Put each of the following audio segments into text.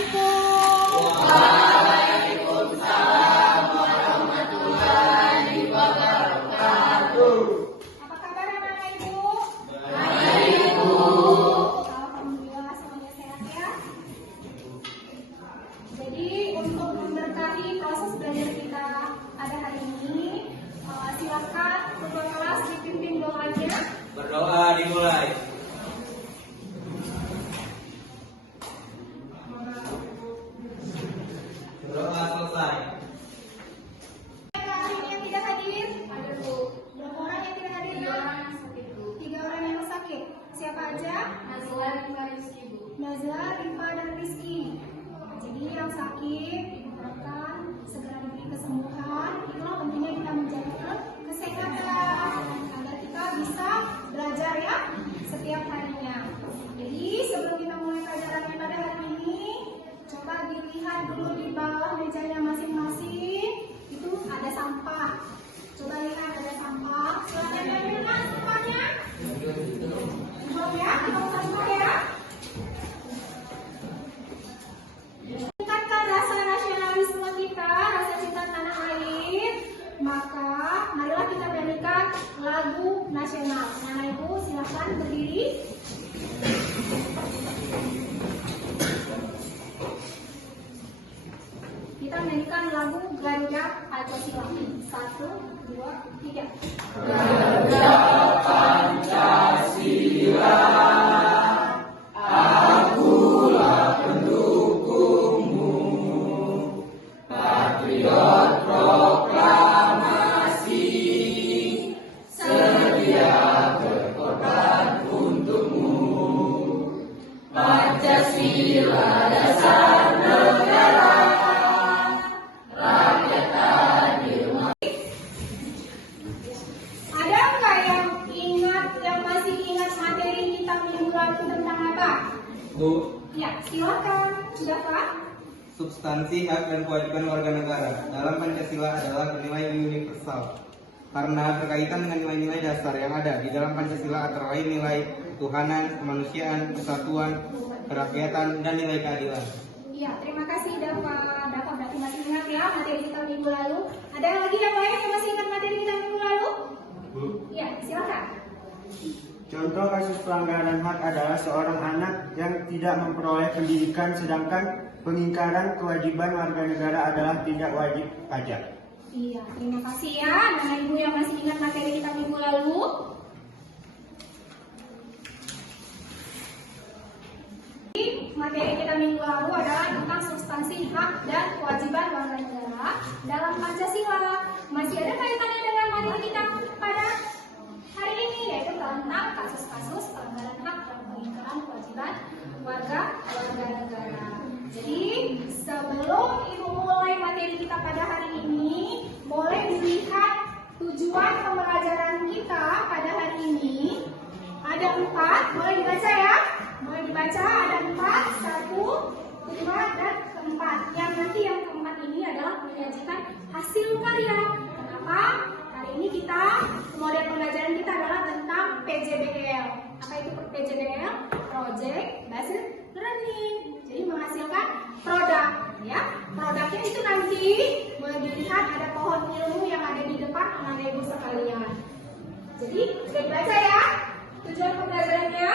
Assalamualaikum. Waalaikumsalam warahmatullahi wabarakatuh. Apa kabar anak ibu? Baik, Ibu. Alhamdulillah semuanya sehat ya. Jadi untuk memberkahi proses belajar kita pada hari ini, silakan ketua kelas dipimpin doanya. Berdoa dimulai. Berdoa selesai. Hari ini yang tidak hadir? Ada Bu. Berapa orang yang tidak hadir? 3 orang yang sakit Bu. 3 orang yang sakit. Siapa aja? Nazla, Rifa, Rizky Bu. Nazla, Rifa, dan Rizky. Jadi yang sakit diharapkan segera diberi kesembuhan. Itulah pentingnya kita menjaga kesehatan agar kita bisa belajar ya setiap harinya. Jadi sebelum kita mulai pelajarannya pada hari ini, coba dilihat dulu di bawah mejanya masing-masing. Itu ada sampah. Coba lihat ada sampah. Silakan diambil sampahnya. Buang ya, atau sampah ya. Tingkatkan rasa nasionalisme kita, rasa cinta tanah air. Maka marilah kita nyanyikan lagu nasional. Nah, Ibu silakan berdiri. Kita menyanyikan lagu Garuda Pancasila. 1, 2, 3. Garuda Pancasila, akulah pendukungmu, patriot proklamasi, sedia berkorban untukmu. Pancasila dasar negara, rakyat adil. Ada nggak yang masih ingat materi kita minggu lalu tentang apa? Bu, Ya, silakan. Sudah Pak? Substansi hak dan kewajiban warga negara dalam Pancasila adalah bernilai universal karena berkaitan dengan nilai-nilai dasar yang ada di dalam Pancasila antara lain nilai ketuhanan, kemanusiaan, kesatuan, kerakyatan, dan nilai keadilan. Iya, terima kasih Dava. Dava berarti masih ingat ya materi kita minggu lalu. Ada lagi yang lain yang masih ingat materi kita minggu lalu? Iya, silakan. Contoh kasus pelanggaran hak adalah seorang anak yang tidak memperoleh pendidikan, sedangkan pengingkaran kewajiban warga negara adalah tidak wajib pajak. Iya, terima kasih ya Nana Ibu yang masih ingat materi kita minggu lalu. Materi kita minggu lalu adalah tentang substansi hak dan kewajiban warga negara dalam Pancasila. Masih ada kaitannya dengan materi kita pada hari ini, yaitu tentang kasus-kasus pelanggaran hak dan pengingkaran kewajiban warga negara. Jadi sebelum Ibu mulai materi kita pada hari ini, boleh dilihat tujuan pembelajaran kita pada hari ini. Ada 4, boleh dibaca ya? Boleh dibaca, ada 4, 1, 2, dan keempat. Yang nanti yang keempat ini adalah menyajikan hasil karya. Kenapa? Hari ini kita, model pembelajaran kita adalah tentang PJBL. Apa itu PJBL? Project Based Learning. Jadi menghasilkan produk, ya. Produknya itu nanti boleh dilihat ada pohon ilmu yang ada di depan anak ibu sekalian. Jadi sudah dibaca ya tujuan pembelajarannya.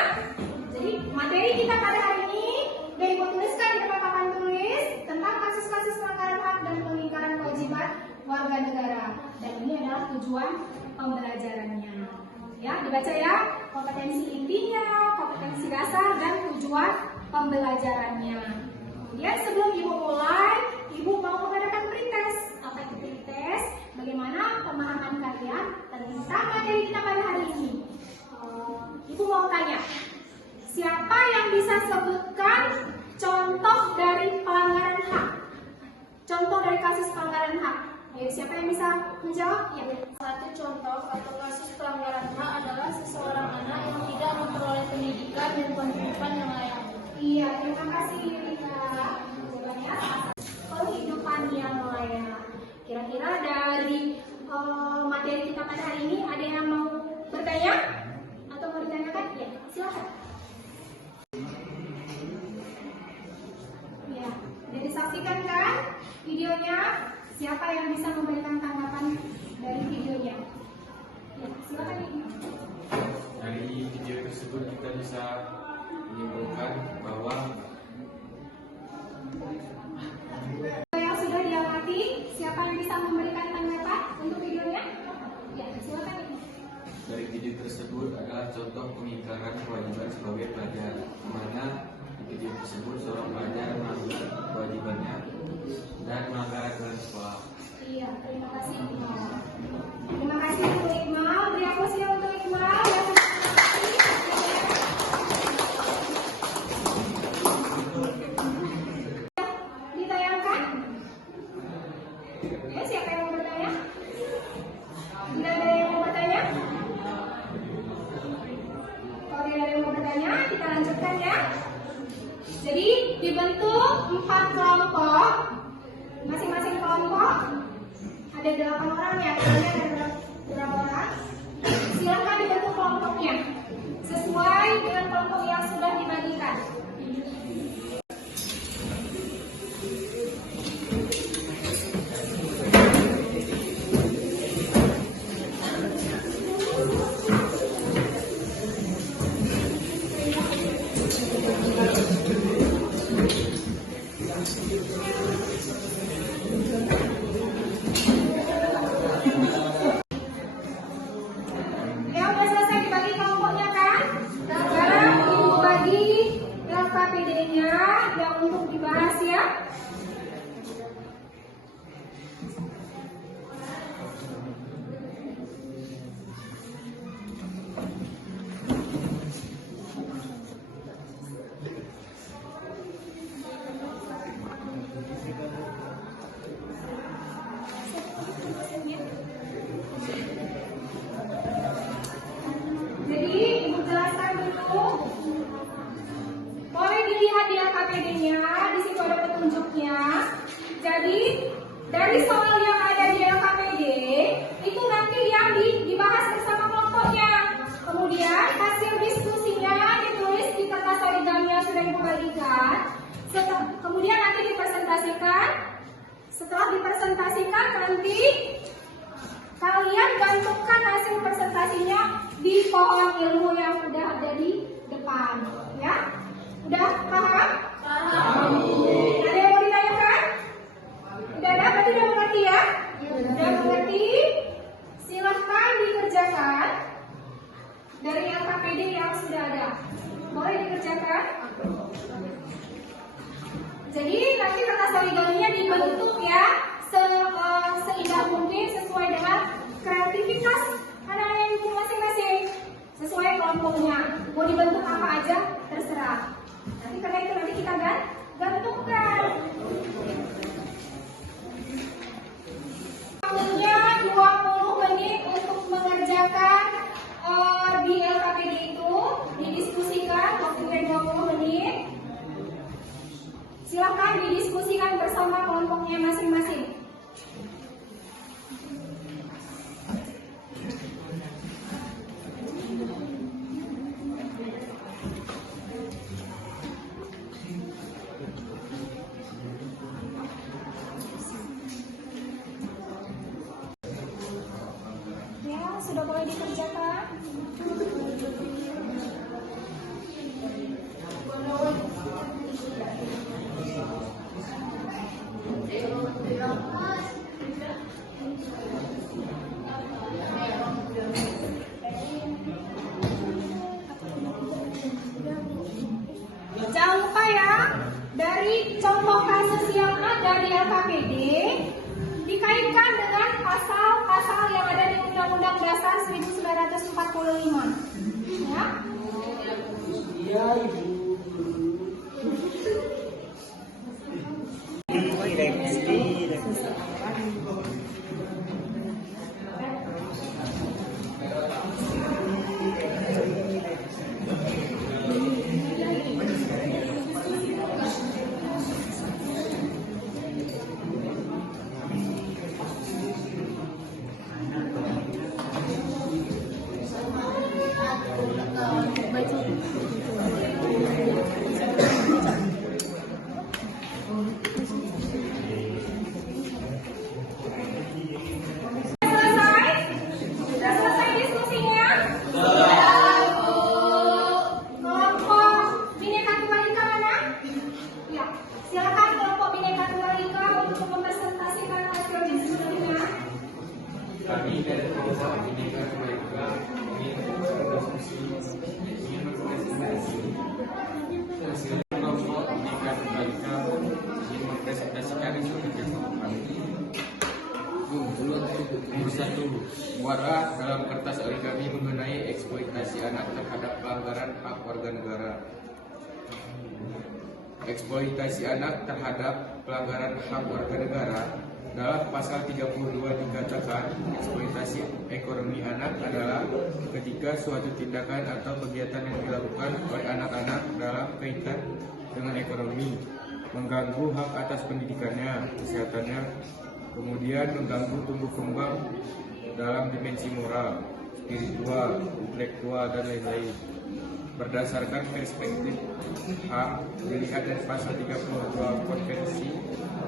Jadi materi kita pada hari ini sudah ibu tuliskan di tempat papan tulis tentang kasus-kasus pelanggaran hak dan pengingkaran kewajiban warga negara. Dan ini adalah tujuan pembelajarannya. Ya, dibaca ya, kompetensi intinya, kompetensi dasar, dan tujuan pembelajarannya. Kemudian sebelum ibu mulai, ibu mau mengadakan pretest. Apa itu pretest? Bagaimana pemahaman kalian tentang materi kita pada hari ini? Ibu mau tanya, siapa yang bisa sebutkan contoh dari pelanggaran hak? Contoh dari kasus pelanggaran hak. Ayo, siapa yang bisa menjawab? Ya. Satu contoh atau kasus pelanggaran hak adalah seseorang anak yang tidak memperoleh pendidikan dan penghidupan yang layak. Iya, terima kasih Rika. Jawabannya penghidupan yang layak. Kira-kira dari materi kita pada hari ini ada yang mau bertanya atau mau ditanyakan? Ya, silakan. Ya. Saksikan kan videonya. Siapa yang bisa memberikan tanggapan dari videonya? Ya, silakan Ibu. Dari video tersebut kita bisa menyimpulkan bahwa Yang sudah diamati, siapa yang bisa memberikan tanggapan untuk videonya? Ya, silakan Ibu. dari video tersebut adalah contoh pengingkaran kewajiban sebagai pelajar, di mana di video tersebut seorang pelajar melanggar kewajibannya dan melanggar aturan sekolah. Iya, terima kasih Iqmal. Terima kasih untuk Iqmal. Beri aplaus ya untuk Iqmal. Ditayangkan? Ya, siapa yang mau bertanya? Tidak ada yang mau bertanya? Kalau tidak ada yang mau bertanya, kita lanjutkan ya. Jadi dibentuk 4 kelompok. Masing-masing kelompok ada 8 orang ya, kalian ada berapa orang? Silakan dibentuk kelompoknya sesuai dengan kelompok yang sudah dibagikan. Ya udah selesai dibagi kelompoknya kan? Sekarang Ibu bagi LKPD-nya yang untuk dibahas ya. Jadi Ibu jelaskan dulu. Boleh dilihat di LKPD-nya, di situ ada petunjuknya. Jadi dari soal yang ada di LKPD itu nanti yang dibahas bersama kelompoknya. Kemudian hasil diskusinya ditulis di kertas origami yang sudah Ibu bagikan. Kemudian nanti dipresentasikan. Setelah dipresentasikan nanti kalian gantungkan hasil presentasinya di pohon ilmu yang sudah ada di depan, ya? Udah paham? Paham. Ada yang mau ditanyakan? Udah ada? Berarti udah mengerti ya? Udah mengerti? Silahkan dikerjakan dari LKPD yang sudah ada. Boleh dikerjakan? Jadi nanti kertas origaminya dibentuk ya seindah mungkin sesuai dengan kreativitas anak-anak Ibu masing-masing, sesuai kelompoknya. Mau dibentuk apa aja terserah. Nanti karena itu nanti kita gantungkan. Waktunya 20 menit untuk mengerjakan di LKPD itu, didiskusikan waktunya 20 menit. Silakan didiskusikan bersama kelompoknya masing-masing. Ya, sudah boleh dikerjakan. Jangan lupa ya, dari contoh kasus yang ada di LKPD dikaitkan dengan pasal-pasal yang ada di Undang-Undang Dasar 1945. Ya. Iya, Ibu. Pendidikan Kebajikan ingin berdiskusi, ingin berpresentasi hasil kelompok pendidikan kebajikan, ingin mempresentasikan hasil kerja kelompok kami. Nomor 1. Muara dalam kertas origami mengenai eksploitasi anak terhadap pelanggaran hak warga negara. Eksploitasi anak terhadap pelanggaran hak warga negara dalam pasal 32 dikatakan eksploitasi ekonomi anak adalah ketika suatu tindakan atau kegiatan yang dilakukan oleh anak-anak dalam kaitan dengan ekonomi mengganggu hak atas pendidikannya, kesehatannya, kemudian mengganggu tumbuh kembang dalam dimensi moral, spiritual, intelektual, dan lain-lain. Berdasarkan perspektif HAM dilihat dari pasal 32 Konvensi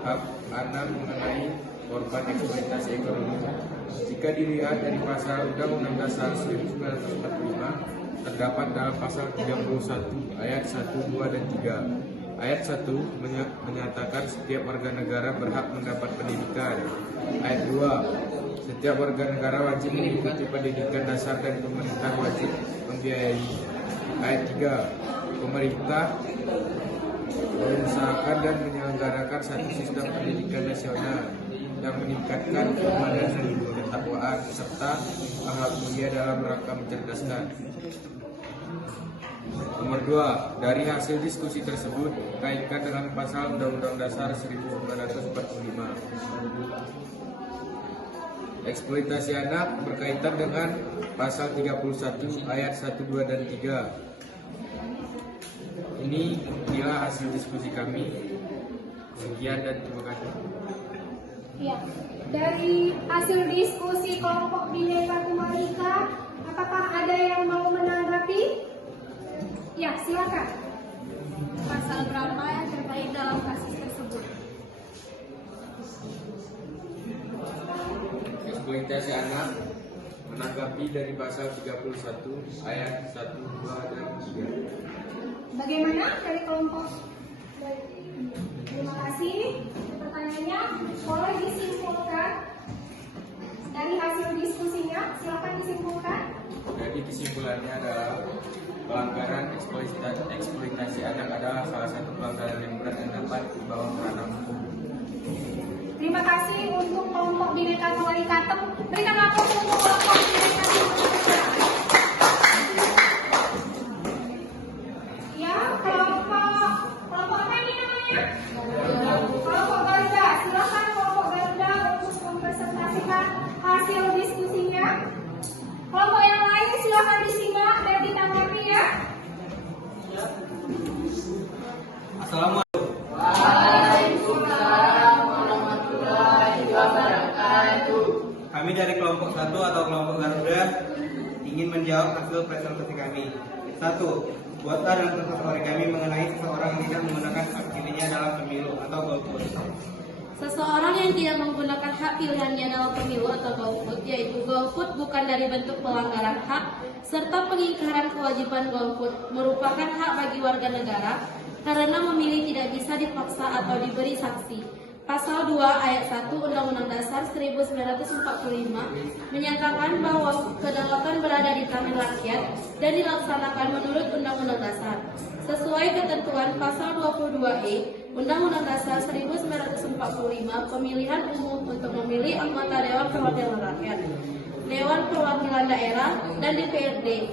Hak Anak mengenai korban eksploitasi ekonomi. Jika dilihat dari pasal Undang-Undang Dasar 1945 terdapat dalam pasal 31 ayat 1, 2, dan 3. Ayat 1 menyatakan setiap warga negara berhak mendapat pendidikan. Ayat 2, setiap warga negara wajib mengikuti pendidikan dasar dan pemerintah wajib membiayai. Ayat 3, pemerintah mengusahakan dan menyelenggarakan satu sistem pendidikan nasional yang meningkatkan keimanan dan ketakwaan serta akhlak mulia dalam rangka mencerdaskan. Nomor 2, dari hasil diskusi tersebut kaitkan dengan pasal Undang-Undang Dasar 1945. Eksploitasi anak berkaitan dengan pasal 31 ayat 1, 2, dan 3. Ini adalah hasil diskusi kami. Sekian dan terima kasih. Ya, dari hasil diskusi kelompok Bhinneka Tunggal Ika, apakah ada yang mau menanggapi? Ya, silakan. Pasal berapa yang terkait dalam kasus tersebut? Eksploitasi anak menanggapi dari pasal 31 ayat 1, 2, dan 3. Bagaimana dari kelompok? Terima kasih. Pertanyaannya boleh disimpulkan dari hasil diskusinya. Silakan disimpulkan. Jadi kesimpulannya adalah pelanggaran eksploitasi anak adalah salah satu pelanggaran yang berat yang dapat dibawa ke ranah hukum. Terima kasih untuk kelompok Bhinneka Tunggal Ika. Berikan aplaus untuk kelompok Bhinneka Tunggal Ika. Ya, kelompok apa ini namanya? Kelompok Garuda. Silakan kelompok Garuda untuk mempresentasikan hasil diskusinya. Kelompok yang lain silakan disimak dan ditanggapi ya. Assalamualaikum. Kami dari kelompok 1 atau kelompok Garuda ingin menjawab hasil presentasi kami. 1. Buatlah dalam kertas origami mengenai seseorang yang tidak menggunakan hak pilihnya dalam pemilu atau golput. Seseorang yang tidak menggunakan hak pilihannya dalam pemilu atau golput, yaitu golput bukan dari bentuk pelanggaran hak, serta pengingkaran kewajiban golput, merupakan hak bagi warga negara karena memilih tidak bisa dipaksa atau diberi saksi. Pasal 2 ayat 1 Undang-Undang Dasar 1945 menyatakan bahwa kedaulatan berada di tangan rakyat dan dilaksanakan menurut Undang-Undang Dasar. Sesuai ketentuan pasal 22E Undang-Undang Dasar 1945, pemilihan umum untuk memilih anggota Dewan Perwakilan Rakyat, Dewan Perwakilan Daerah, dan DPRD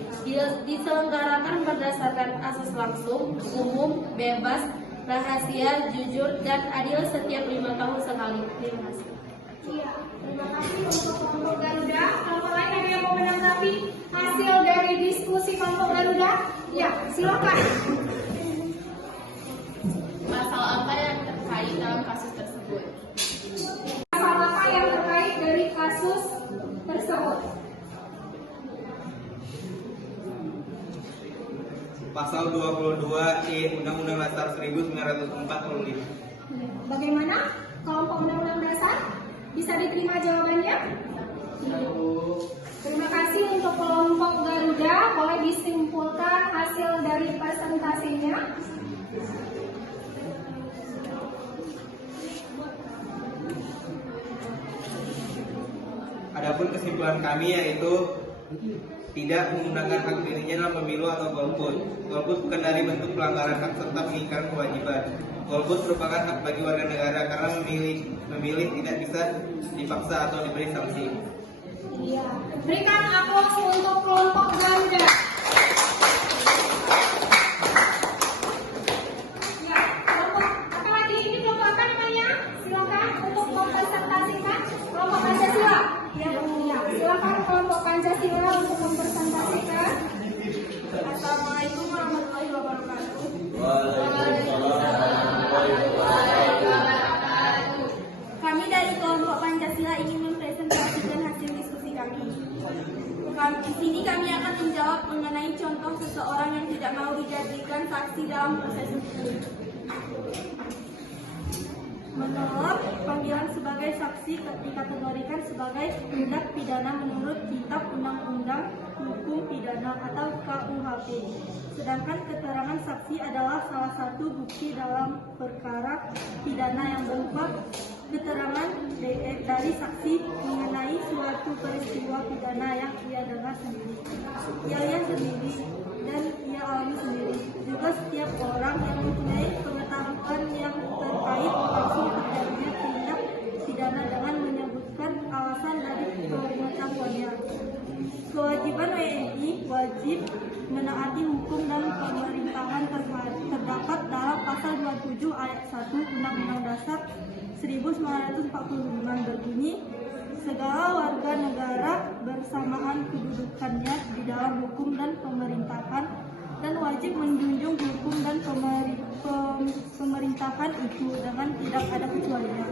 diselenggarakan berdasarkan asas langsung, umum, bebas, rahasia, jujur, dan adil setiap 5 tahun sekali. Terima kasih. Iya, terima kasih untuk kelompok Garuda. Kelompok lain ada yang mau menanggapi hasil dari diskusi kelompok Garuda? Ya, silakan. Pasal apa yang terkait dalam kasus tersebut? Pasal apa yang terkait dari kasus tersebut? Pasal 22E Undang-Undang Dasar 1945. Bagaimana? Kelompok Undang-Undang Dasar? Bisa diterima jawabannya? Terima kasih untuk kelompok Garuda. Boleh disimpulkan hasil dari presentasinya? Ada Adapun kesimpulan kami yaitu tidak menggunakan hak pilihnya dalam pemilu atau golput. Golput bukan dari bentuk pelanggaran hak serta pengingkaran kewajiban. Golput merupakan hak bagi warga negara karena memilih tidak bisa dipaksa atau diberi sanksi. Iya. Berikan aplaus untuk kelompok Garuda. Ya, kelompok apa lagi? Ini kelompok apa namanya? Silakan untuk mempresentasikan kelompok Pancasila. Ya, silakan kelompok Pancasila untuk mempresentasikan. Assalamualaikum warahmatullahi wabarakatuh. Kami dari kelompok Pancasila ingin mempresentasikan hasil diskusi kami. Di sini kami akan menjawab mengenai contoh seseorang yang tidak mau dijadikan saksi dalam proses hukum. Menolak panggilan sebagai saksi dikategorikan sebagai tindak pidana menurut Kitab Undang-Undang Hukum Pidana atau KUHP. Sedangkan keterangan saksi adalah salah satu bukti dalam perkara pidana yang berupa keterangan dari saksi mengenai suatu peristiwa pidana yang ia dengar sendiri, ia lihat sendiri, dan ia alami sendiri. Juga setiap orang yang mempunyai pengetahuan yang terkait langsung terjadinya tindak pidana dengan menyebutkan alasan dari pengetahuannya. Kewajiban WNI wajib menaati hukum dan pemerintahan terdapat dalam pasal 27 ayat 1 Undang-Undang Dasar 1945 berbunyi, segala warga negara bersamaan kedudukannya di dalam hukum dan pemerintahan dan wajib menjunjung hukum dan pemerintahan itu dengan tidak ada kecualinya.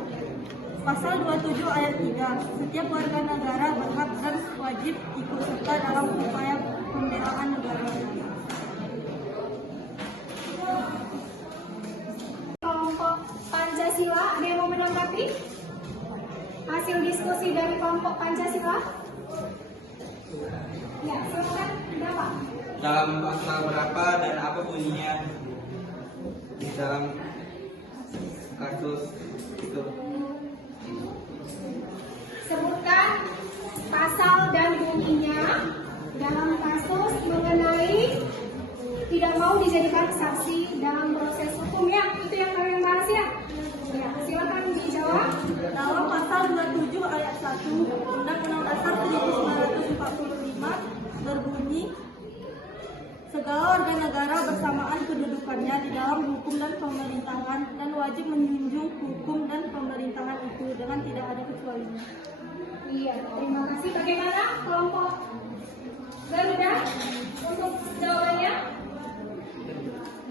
Pasal 27 ayat 3, setiap warga negara berhak dan wajib ikut serta dalam upaya pembelaan negara. Kelompok Pancasila, ada yang mau menanggapi hasil diskusi dari kelompok Pancasila? Ya, silakan. Berapa? Dalam pasal berapa dan apa bunyinya di dalam kasus itu? Sebutkan pasal dan bunyinya dalam kasus mengenai tidak mau dijadikan saksi dalam proses hukum, ya. Itu yang kalian bahas, ya. Ya, silakan dijawab. Dalam pasal 27 ayat 1 Undang-Undang Dasar 1945 berbunyi, segala warga negara bersamaan kedudukannya di dalam hukum dan pemerintahan dan wajib menjunjung hukum dan pemerintahan itu dengan tidak ada kecualinya. Iya, terima kasih. Bagaimana kelompok Garuda untuk jawabannya?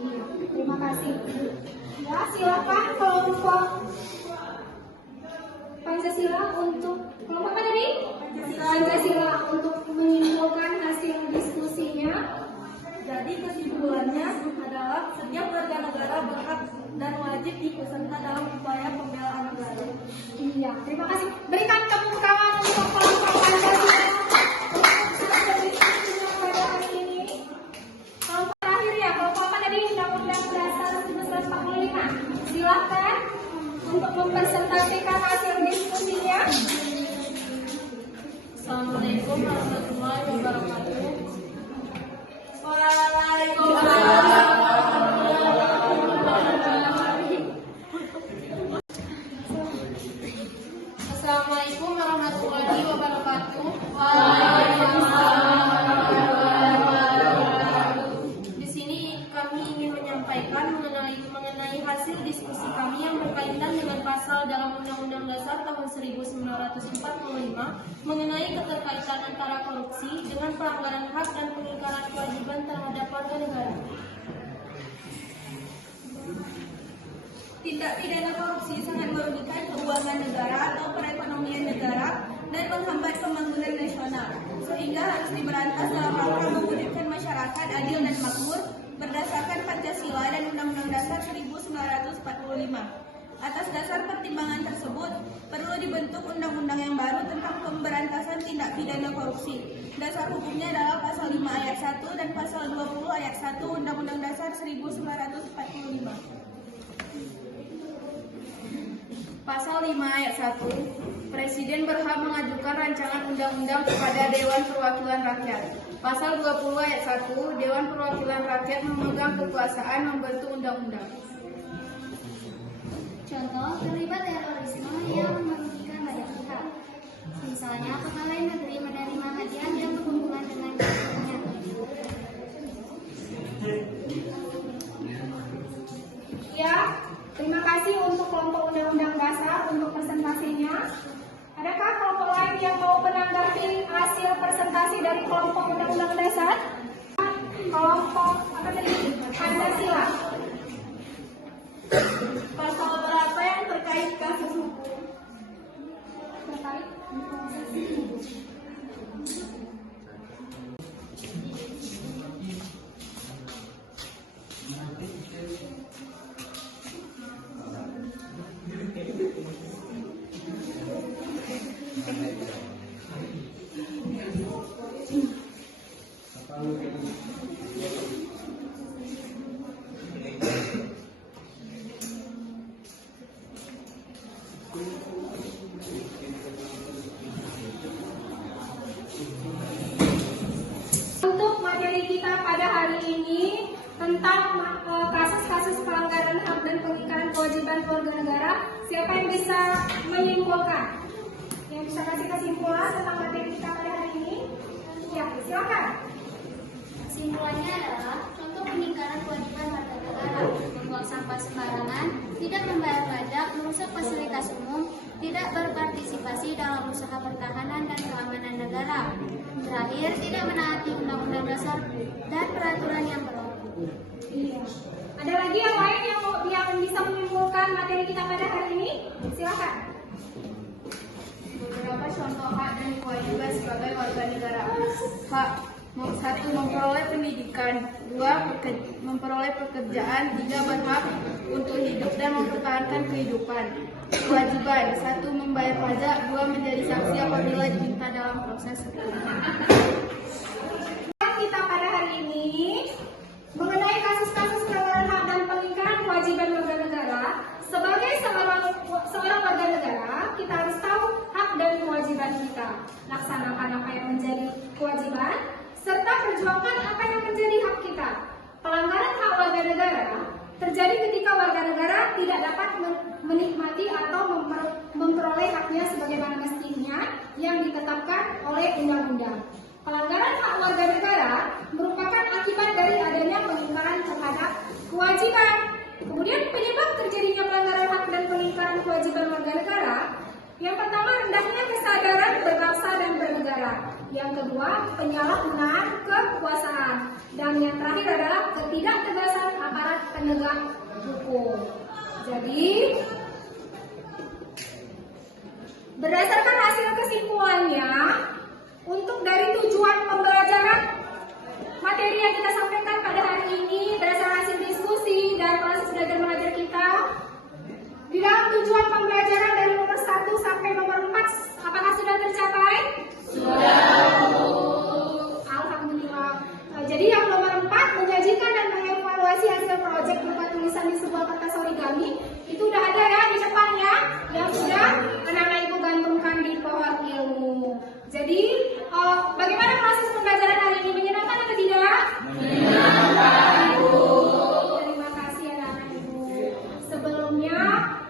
Iya, terima kasih. Ya, silakan kelompok Pancasila untuk kelompok apa tadi? Pancasila untuk menyimpulkan hasil diskusinya. Jadi kesimpulannya adalah setiap warga negara berhak dan wajib ikut serta dalam upaya pembelaan negara. Iya, terima kasih. Berikan tepuk tangan untuk kelompok Pancasila untuk hasil diskusinya pada hari ini. Kelompok terakhir, ya, kelompok apa tadi? Undang-Undang Dasar 1945. Silakan untuk mempresentasikan hasil diskusinya. Assalamualaikum warahmatullahi wabarakatuh. Assalamualaikum warahmatullahi wabarakatuh. Di sini kami ingin menyampaikan mengenai hasil diskusi kami yang berkaitan dengan pasal dalam Undang-Undang Dasar tahun 1945 mengenai keterkaitan antara korupsi dengan pelanggaran hak dan pengingkaran kewajiban terhadap warga negara. Tindak pidana korupsi sangat merugikan keuangan negara atau perekonomian negara dan menghambat pembangunan nasional, sehingga harus diberantas dalam rangka mewujudkan masyarakat adil dan makmur berdasarkan Pancasila dan Undang-Undang Dasar 1945. Atas dasar pertimbangan tersebut, perlu dibentuk undang-undang yang baru tentang pemberantasan tindak pidana korupsi. Dasar hukumnya adalah pasal 5 ayat 1 dan pasal 20 ayat 1 Undang-Undang Dasar 1945. Pasal 5 ayat 1 Presiden berhak mengajukan rancangan undang-undang kepada Dewan Perwakilan Rakyat. Pasal 20 ayat 1, Dewan Perwakilan Rakyat memegang kekuasaan membentuk undang-undang. Contoh, terlibat terorisme yang merugikan banyak pihak. Misalnya, pegawai negeri menerima hadiah yang berhubungan dengan jabatannya. Ya, terima kasih untuk kelompok Undang-Undang Dasar untuk presentasinya. Adakah kelompok lain yang mau menanggapi hasil presentasi dari kelompok Undang-Undang Dasar? Kelompok apa tadi? Pancasila. Pasal berapa yang terkait kasus hukum? Terkait? Untuk materi kita pada hari ini tentang kasus-kasus pelanggaran hak dan pengingkaran kewajiban keluarga negara, siapa yang bisa menyimpulkan? Yang bisa kasih kesimpulan tentang materi kita pada hari ini? Ya, silakan. Kesimpulannya adalah contoh pengingkaran kewajiban warga negara, membuang sampah sembarangan, tidak membayar pajak, merusak fasilitas umum, tidak berpartisipasi dalam usaha pertahanan dan keamanan negara. Terakhir, tidak menaati undang-undang dasar dan peraturan yang berlaku. Iya. Ada lagi yang lain yang bisa menyimpulkan materi kita pada hari ini? Silakan. Beberapa contoh hak dan kewajiban sebagai warga negara. Hak 1. Memperoleh pendidikan. 2. Memperoleh pekerjaan. 3. Berhak untuk hidup dan mempertahankan kehidupan. Kewajiban. 1. Membayar pajak. 2. Menjadi saksi apabila diminta dalam proses hukum. Kita pada hari ini mengenai kasus-kasus pelanggaran hak dan pengingkaran kewajiban warga negara. Sebagai seorang warga negara, kita harus tahu hak dan kewajiban kita. Laksanakan apa yang menjadi kewajiban, serta perjuangkan apa yang menjadi hak kita. Pelanggaran hak warga negara terjadi ketika warga negara tidak dapat menikmati atau memperoleh haknya sebagaimana mestinya yang ditetapkan oleh undang-undang. Pelanggaran hak warga negara merupakan akibat dari adanya pengingkaran terhadap kewajiban. Kemudian penyebab terjadinya pelanggaran hak dan pengingkaran kewajiban warga negara, yang pertama rendahnya kesadaran berbangsa dan bernegara. Yang kedua, penyalahgunaan kekuasaan. Dan yang terakhir adalah ketidaktegasan aparat penegak hukum. Jadi, berdasarkan hasil kesimpulannya, untuk dari tujuan pembelajaran materi yang kita sampaikan pada hari ini, berdasarkan hasil diskusi dan proses belajar mengajar kita, di dalam tujuan pembelajaran dari nomor 1 sampai nomor 4, apakah sudah tercapai? Alhamdulillah. Jadi yang nomor 4, menyajikan dan mengevaluasi hasil proyek berupa tulisan di sebuah kertas origami, itu udah ada ya di depannya, yang sudah anak-anak ibu gantungkan di pohon ilmu. Jadi bagaimana proses pembelajaran hari ini, menyenangkan atau tidak? Menyenangkan. Terima kasih anak-anak ibu. Sebelumnya,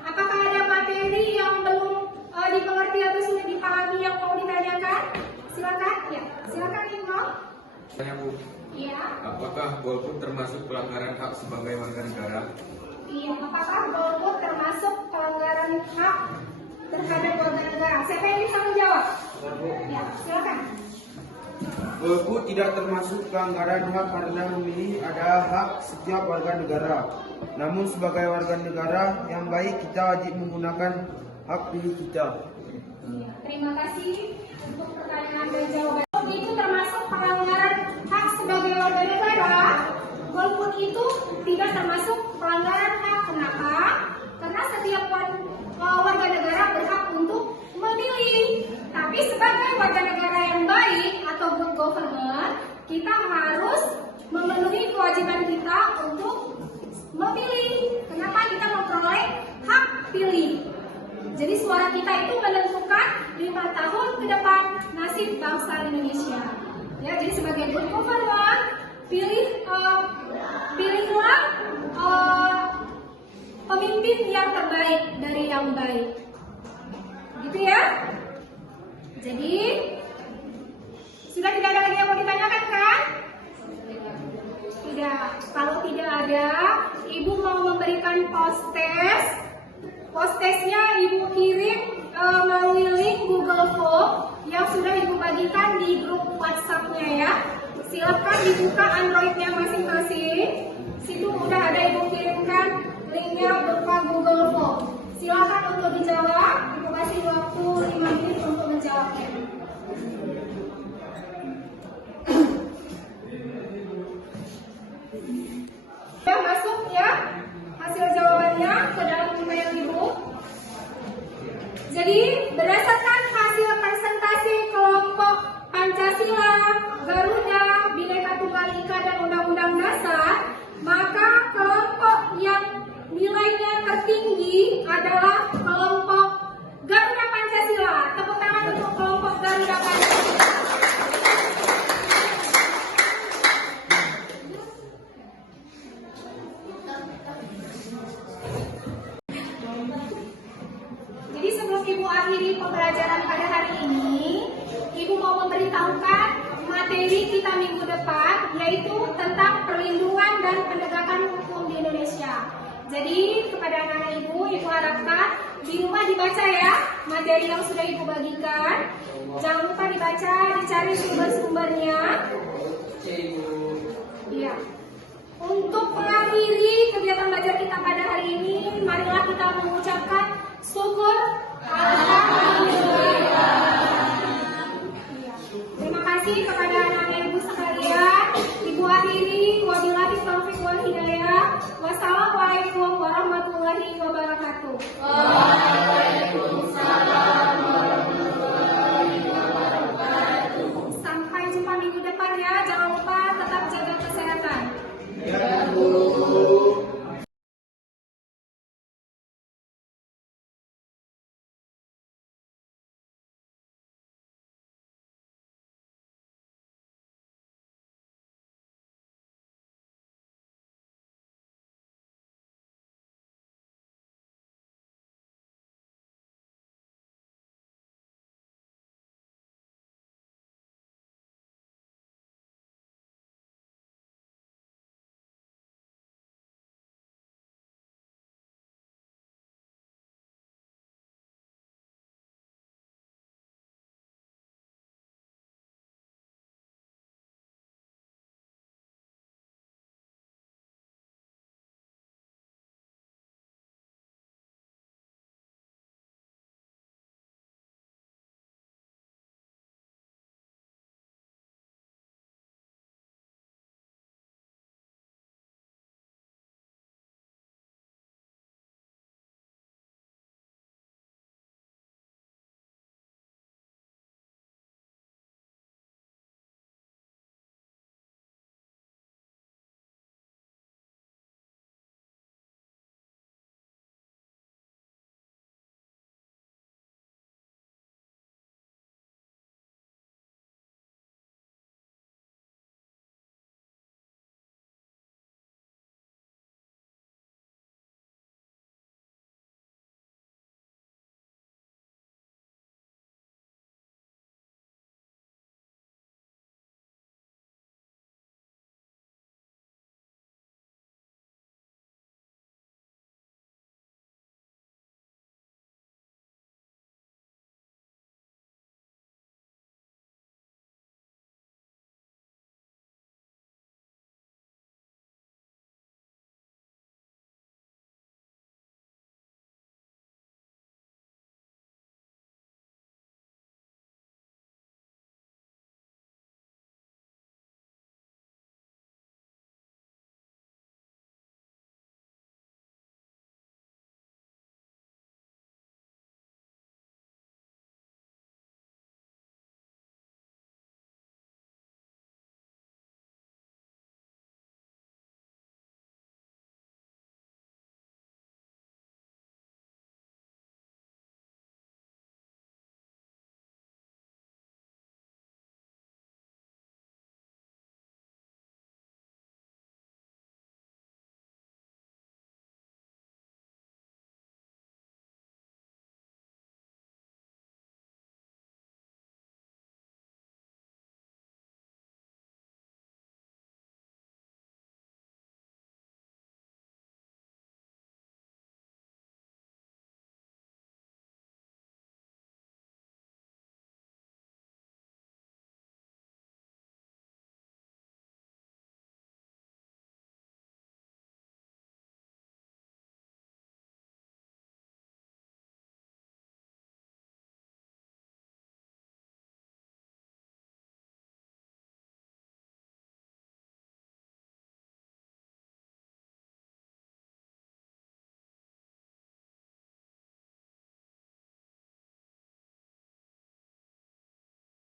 apakah ada materi yang belum dimengerti atau sudah dipahami yang mau ditanyakan? Silakan. Ya, silakan Ibu. Tanya Bu, Iya. apakah golput termasuk pelanggaran hak sebagai warga negara? Iya. Apakah golput termasuk pelanggaran hak terhadap warga negara? Siapa yang bisa menjawab? Ya, silakan. Golput tidak termasuk pelanggaran hak karena memilih adalah hak setiap warga negara. Namun sebagai warga negara yang baik, kita wajib menggunakan hak pilih kita. Iya. Terima kasih untuk pertanyaan dan jawaban. Golput itu termasuk pelanggaran hak sebagai warga negara. Golput itu tidak termasuk pelanggaran hak. Kenapa? Karena setiap warga negara berhak untuk memilih. Tapi sebagai warga negara yang baik atau good government, kita harus memenuhi kewajiban kita untuk memilih. Kenapa kita memperoleh hak pilih? Jadi suara kita itu menentukan 5 tahun ke depan nasib bangsa Indonesia. Ya, jadi sebagai good government, pilihlah pemimpin yang terbaik dari yang baik. Gitu ya. Jadi sudah tidak ada lagi yang mau ditanyakan kan? Tidak. Kalau tidak ada, Ibu mau memberikan post-testnya Ibu kirim melalui link Google Form yang sudah Ibu bagikan di grup WhatsApp-nya ya. Silakan dibuka Android-nya masing-masing. Situ udah ada Ibu kirimkan linknya berupa Google Form. Silakan untuk dijawab. Ibu kasih waktu 5 menit untuk menjawabnya. Sudah masuk ya hasil jawabannya ke dalam email Ibu. Jadi berdasarkan hasil presentasi kelompok Pancasila, Garuda, Bhinneka Tunggal Ika dan Undang-Undang Dasar, maka kelompok yang nilainya tertinggi adalah kelompok Garuda Pancasila. Tepuk tangan untuk kelompok Garuda Pancasila. Jadi sebelum Ibu akhiri pembelajaran pada hari ini, Ibu mau memberitahukan materi kita minggu depan, yaitu tentang perlindungan dan penegakan hukum di Indonesia. Jadi kepada anak-anak Ibu harapkan di rumah dibaca ya materi yang sudah Ibu bagikan. Jangan lupa dibaca, dicari sumber-sumbernya. Iya. Untuk mengakhiri kegiatan belajar kita pada hari ini, marilah kita mengucapkan syukur alhamdulillah. Iya. Terima kasih kepada anak-anak Ibu sekalian. Ibu akhiri, wabillahi taufiq wal hidayah. Wassalamualaikum warahmatullahi wabarakatuh.